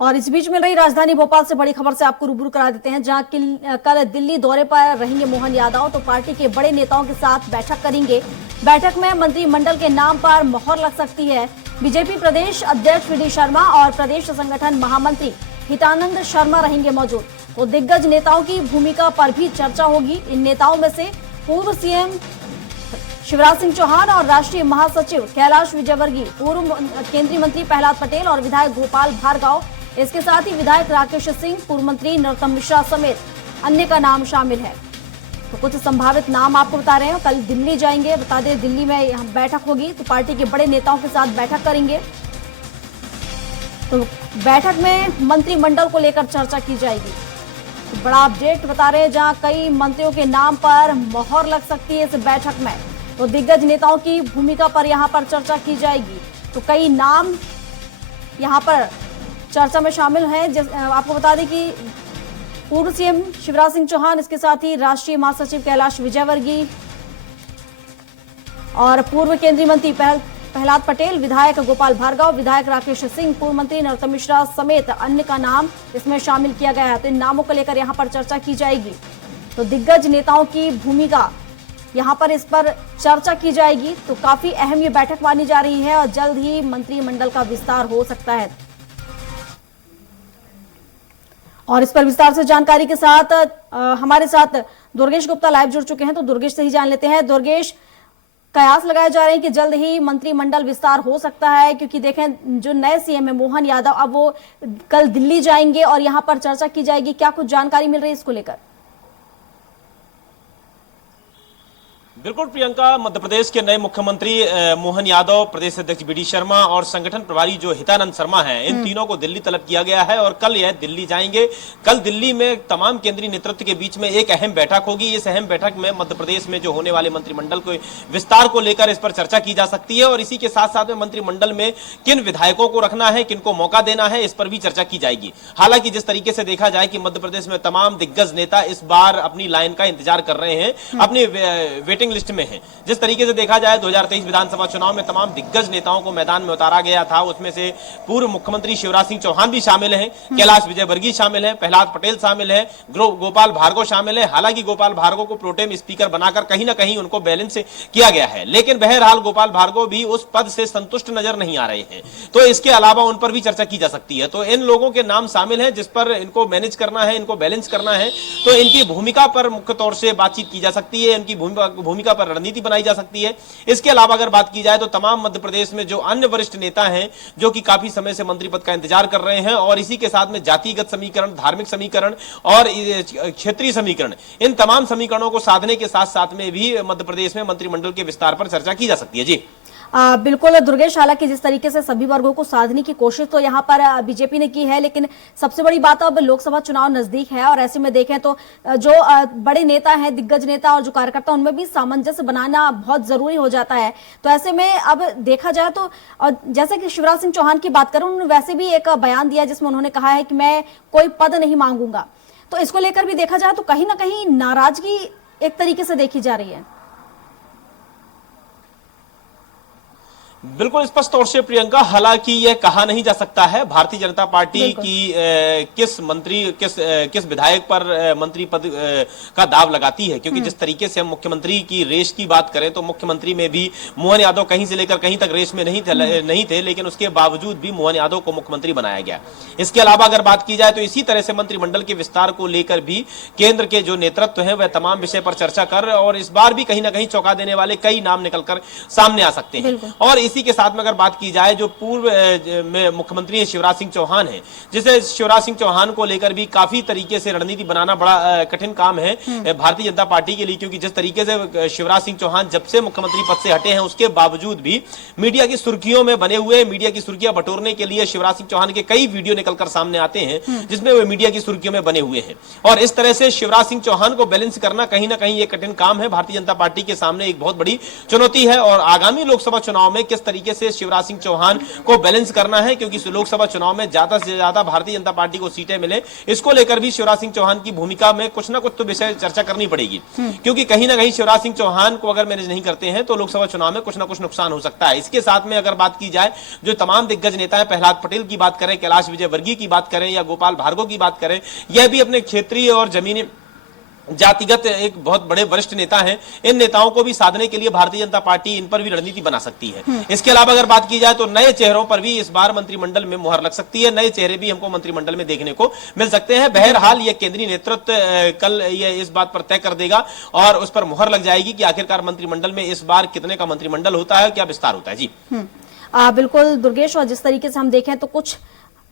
और इस बीच मिल रही राजधानी भोपाल से बड़ी खबर से आपको रूबरू करा देते हैं, जहां कल दिल्ली दौरे पर रहेंगे मोहन यादव, तो पार्टी के बड़े नेताओं के साथ बैठक करेंगे। बैठक में मंत्रिमंडल के नाम पर मोहर लग सकती है। बीजेपी प्रदेश अध्यक्ष वी डी शर्मा और प्रदेश संगठन महामंत्री हितानंद शर्मा रहेंगे मौजूद। तो दिग्गज नेताओं की भूमिका पर भी चर्चा होगी। इन नेताओं में से पूर्व सीएम शिवराज सिंह चौहान और राष्ट्रीय महासचिव कैलाश विजयवर्गीय, पूर्व केंद्रीय मंत्री प्रहलाद पटेल और विधायक गोपाल भार्गव, इसके साथ ही विधायक राकेश सिंह, पूर्व मंत्री नरोत्तम मिश्रा समेत अन्य का नाम शामिल है। तो कुछ संभावित नाम आपको बता रहे हैं। कल दिल्ली जाएंगे, बता दें दिल्ली में यहाँ बैठक होगी, तो पार्टी के बड़े नेताओं के साथ बैठक करेंगे। तो बैठक में मंत्रिमंडल को लेकर चर्चा की जाएगी। तो बड़ा अपडेट बता रहे हैं, जहां कई मंत्रियों के नाम पर मोहर लग सकती है इस बैठक में। तो दिग्गज नेताओं की भूमिका पर यहां पर चर्चा की जाएगी। तो कई नाम यहां पर चर्चा में शामिल हैं। आपको बता दें कि पूर्व सीएम शिवराज सिंह चौहान, इसके साथ ही राष्ट्रीय महासचिव कैलाश विजयवर्गीय और पूर्व केंद्रीय मंत्री प्रहलाद पटेल, विधायक गोपाल भार्गव, विधायक राकेश सिंह, पूर्व मंत्री नरोत्तम मिश्रा समेत अन्य का नाम इसमें शामिल किया गया है। तो इन नामों को लेकर यहां पर चर्चा की जाएगी। तो दिग्गज नेताओं की भूमिका यहां पर इस पर चर्चा की जाएगी। तो काफी अहम ये बैठक मानी जा रही है और जल्द ही मंत्रिमंडल का विस्तार हो सकता है। और इस पर विस्तार से जानकारी के साथ हमारे साथ दुर्गेश गुप्ता लाइव जुड़ चुके हैं। तो दुर्गेश से ही जान लेते हैं। दुर्गेश, कयास लगाए जा रहे हैं कि जल्द ही मंत्रिमंडल विस्तार हो सकता है, क्योंकि देखें जो नए सीएम है मोहन यादव, अब वो कल दिल्ली जाएंगे और यहां पर चर्चा की जाएगी। क्या कुछ जानकारी मिल रही है इसको लेकर? बिल्कुल प्रियंका, मध्य प्रदेश के नए मुख्यमंत्री मोहन यादव, प्रदेश अध्यक्ष वी डी शर्मा और संगठन प्रभारी जो हितानंद शर्मा हैं, इन तीनों को दिल्ली तलब किया गया है और कल यह दिल्ली जाएंगे। कल दिल्ली में तमाम केंद्रीय नेतृत्व के बीच में एक अहम बैठक होगी। इस अहम बैठक में मध्य प्रदेश में जो होने वाले मंत्रिमंडल के विस्तार को लेकर इस पर चर्चा की जा सकती है और इसी के साथ साथ में मंत्रिमंडल में किन विधायकों को रखना है, किनको मौका देना है, इस पर भी चर्चा की जाएगी। हालांकि जिस तरीके से देखा जाए कि मध्य प्रदेश में तमाम दिग्गज नेता इस बार अपनी लाइन का इंतजार कर रहे हैं, अपनी वेटिंग लिस्ट में हैं। जिस तरीके से देखा जाए 2023 विधानसभा चुनाव में तमाम दिग्गज नेताओं को मैदान में उतारा गया था, उसमें से पूर्व मुख्यमंत्री शिवराज सिंह चौहान भी शामिल हैं, कैलाश विजयवर्गीय शामिल हैं, प्रहलाद पटेल शामिल हैं, गोपाल भार्गव शामिल हैं। हालांकि गोपाल भार्गव को प्रोटेम स्पीकर बनाकर कहीं ना कहीं उनको बैलेंस किया गया है, लेकिन बहरहाल गोपाल भार्गव भी उस पद से संतुष्ट नजर नहीं आ रहे हैं। तो इसके अलावा उन पर भी चर्चा की जा सकती है। तो इन लोगों के नाम शामिल हैं जिस पर इनको मैनेज करना है, इनको बैलेंस करना है। तो इनकी भूमिका पर मुख्य तौर से बातचीत की जा सकती है, इनकी भूमिका पर रणनीति बनाई जा सकती है। इसके अलावा अगर बात की जाए तो तमाम मध्य प्रदेश में जो अन्य वरिष्ठ नेता हैं जो कि काफी समय से मंत्री पद का इंतजार कर रहे हैं और इसी के साथ में जातिगत समीकरण, धार्मिक समीकरण और क्षेत्रीय समीकरण, इन तमाम समीकरणों को साधने के साथ साथ में भी मध्य प्रदेश में मंत्रिमंडल के विस्तार पर चर्चा की जा सकती है। जी बिल्कुल दुर्गेश, हालांकि जिस तरीके से सभी वर्गों को साधने की कोशिश तो यहाँ पर बीजेपी ने की है, लेकिन सबसे बड़ी बात अब लोकसभा चुनाव नजदीक है और ऐसे में देखें तो जो बड़े नेता हैं, दिग्गज नेता और जो कार्यकर्ता, उनमें भी सामंजस्य बनाना बहुत जरूरी हो जाता है। तो ऐसे में अब देखा जाए तो जैसे कि शिवराज सिंह चौहान की बात करूं, उन्होंने वैसे भी एक बयान दिया जिसमें उन्होंने कहा है कि मैं कोई पद नहीं मांगूंगा। तो इसको लेकर भी देखा जाए तो कहीं ना कहीं नाराजगी एक तरीके से देखी जा रही है। बिल्कुल स्पष्ट तौर से प्रियंका, हालांकि यह कहा नहीं जा सकता है भारतीय जनता पार्टी की किस विधायक पर मंत्री पद का दाव लगाती है, क्योंकि जिस तरीके से हम मुख्यमंत्री की रेस की बात करें तो मुख्यमंत्री में भी मोहन यादव कहीं से लेकर कहीं तक रेस में नहीं थे, लेकिन उसके बावजूद भी मोहन यादव को मुख्यमंत्री बनाया गया। इसके अलावा अगर बात की जाए तो इसी तरह से मंत्रिमंडल के विस्तार को लेकर भी केंद्र के जो नेतृत्व है वह तमाम विषय पर चर्चा कर और इस बार भी कहीं ना कहीं चौंका देने वाले कई नाम निकलकर सामने आ सकते हैं। और इसी के साथ में अगर बात की जाए जो पूर्व मुख्यमंत्री शिवराज सिंह चौहान हैं, जिसे शिवराज सिंह चौहान को लेकर भी काफी तरीके से रणनीति बनाना बड़ा कठिन काम है भारतीय जनता पार्टी के लिए, क्योंकि जिस तरीके से शिवराज सिंह चौहान जब से मुख्यमंत्री पद से हटे हैं उसके बावजूद भी मीडिया की सुर्खियों में बने हुए, मीडिया की सुर्खियां बटोरने के लिए शिवराज सिंह चौहान के कई वीडियो निकलकर सामने आते हैं जिसमें वे मीडिया की सुर्खियों में बने हुए हैं। और इस तरह से शिवराज सिंह चौहान को बैलेंस करना कहीं ना कहीं एक कठिन काम है, भारतीय जनता पार्टी के सामने एक बहुत बड़ी चुनौती है। और आगामी लोकसभा चुनाव में किस तरीके से शिवराज सिंह चौहान को बैलेंस करना है, क्योंकि लोकसभा चुनाव में ज्यादा से ज्यादा भारतीय जनता पार्टी को सीटें मिले, इसको लेकर भी शिवराज सिंह चौहान की भूमिका में कुछ ना कुछ तो विषय चर्चा करनी पड़ेगी। क्योंकि कहीं ना कहीं शिवराज सिंह चौहान को अगर मैनेज नहीं करते हैं तो लोकसभा चुनाव में कुछ ना कुछ नुकसान हो सकता है। इसके साथ में अगर बात की जाए, जो तमाम दिग्गज नेता है, प्रहलाद पटेल की बात करें, कैलाश विजयवर्गीय की बात करें या गोपाल भार्गव की बात करें, यह भी अपने क्षेत्रीय और जमीनी जातिगत एक बहुत बड़े वरिष्ठ नेता हैं। इन नेताओं को भी साधने के लिए भारतीय जनता पार्टी इन पर भी रणनीति बना सकती है। इसके अलावा अगर बात की जाए तो नए चेहरों पर भी इस बार मंत्रिमंडल में मुहर लग सकती है। नए चेहरे भी हमको मंत्रिमंडल में देखने को मिल सकते हैं। बहरहाल यह केंद्रीय नेतृत्व कल ये इस बात पर तय कर देगा और उस पर मुहर लग जाएगी कि आखिरकार मंत्रिमंडल में इस बार कितने का मंत्रिमंडल होता है, क्या विस्तार होता है। जी बिल्कुल दुर्गेश, और जिस तरीके से हम देखें तो कुछ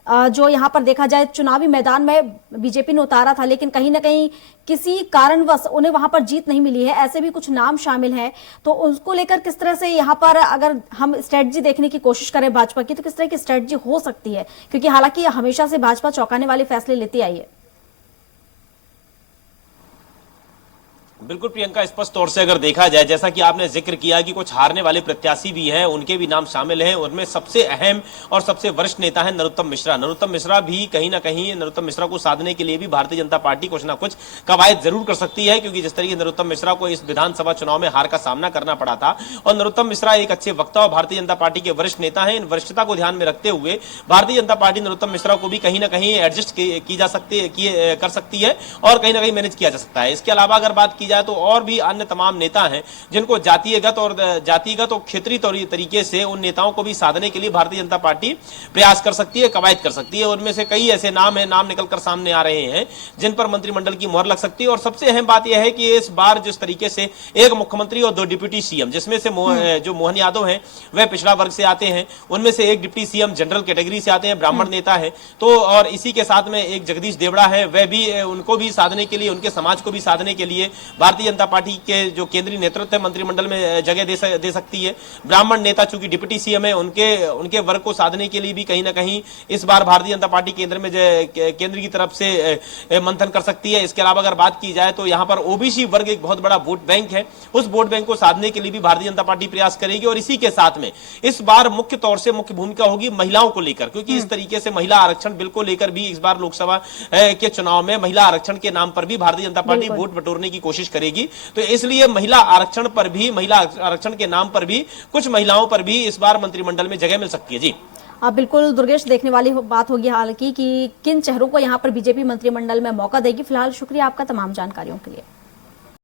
जो यहाँ पर देखा जाए चुनावी मैदान में बीजेपी ने उतारा था, लेकिन कहीं ना कहीं किसी कारणवश उन्हें वहां पर जीत नहीं मिली है, ऐसे भी कुछ नाम शामिल हैं। तो उसको लेकर किस तरह से यहाँ पर अगर हम स्ट्रेटजी देखने की कोशिश करें भाजपा की, तो किस तरह की स्ट्रेटजी हो सकती है, क्योंकि हालांकि हमेशा से भाजपा चौंकाने वाले फैसले लेती आई है। बिल्कुल प्रियंका, स्पष्ट तौर से अगर देखा जाए, जैसा कि आपने जिक्र किया कि कुछ हारने वाले प्रत्याशी भी हैं, उनके भी नाम शामिल हैं। उनमें सबसे अहम और सबसे वरिष्ठ नेता है नरोत्तम मिश्रा। नरोत्तम मिश्रा भी कहीं ना कहीं, नरोत्तम मिश्रा को साधने के लिए भी भारतीय जनता पार्टी कुछ ना कुछ कवायद जरूर कर सकती है, क्योंकि जिस तरीके नरोत्तम मिश्रा को इस विधानसभा चुनाव में हार का सामना करना पड़ा था, और नरोत्तम मिश्रा एक अच्छे वक्ता और भारतीय जनता पार्टी के वरिष्ठ नेता है, इन वरिष्ठता को ध्यान में रखते हुए भारतीय जनता पार्टी नरोत्तम मिश्रा को भी कहीं ना कहीं एडजस्ट की जा सकती है, कर सकती है और कहीं ना कहीं मैनेज किया जा सकता है। इसके अलावा अगर बात की जाए तो और भी अन्य तमाम नेता हैं जिनको जातीयगत और क्षेत्रीय तरीके से उन नेताओं को भी साधने के लिए भारतीय जनता पार्टी प्रयास कर सकती है, कवायद कर सकती है। उनमें से कई ऐसे नाम निकलकर सामने आ रहे हैं जिन पर मंत्रिमंडल की मुहर लग सकती है। और सबसे अहम बात यह है कि इस बार जिस तरीके से एक मुख्यमंत्री और 2 डिप्टी सीएम, जिसमें से जो मोहन यादव हैं वह पिछड़ा वर्ग से आते हैं, उनमें से एक डिप्टी सीएम जनरल कैटेगरी से आते हैं, ब्राह्मण नेता है, तो और इसी के साथ में एक जगदीश देवड़ा है, वह भी उनको भी साधने के लिए, उनके समाज को भी साधने के लिए भारतीय जनता पार्टी के जो केंद्रीय नेतृत्व है मंत्रिमंडल में जगह दे सकती है। ब्राह्मण नेता चूंकि डिप्टी सीएम है, उनके वर्ग को साधने के लिए भी कहीं ना कहीं इस बार भारतीय जनता पार्टी केंद्र की तरफ से मंथन कर सकती है। इसके अलावा अगर बात की जाए तो यहां पर ओबीसी वर्ग एक बहुत बड़ा वोट बैंक है, उस वोट बैंक को साधने के लिए भी भारतीय जनता पार्टी प्रयास करेगी। और इसी के साथ में इस बार मुख्य तौर से मुख्य भूमिका होगी महिलाओं को लेकर, क्योंकि इस तरीके से महिला आरक्षण बिल को लेकर भी इस बार लोकसभा के चुनाव में महिला आरक्षण के नाम पर भी भारतीय जनता पार्टी वोट बटोरने की कोशिश करेगी। तो इसलिए महिला आरक्षण के नाम पर भी कुछ महिलाओं पर भी इस बार मंत्रिमंडल में जगह मिल सकती है। जी बिल्कुल दुर्गेश, देखने वाली बात होगी हालांकि कि किन चेहरों को यहाँ पर बीजेपी मंत्रिमंडल में मौका देगी। फिलहाल शुक्रिया आपका तमाम जानकारियों के लिए।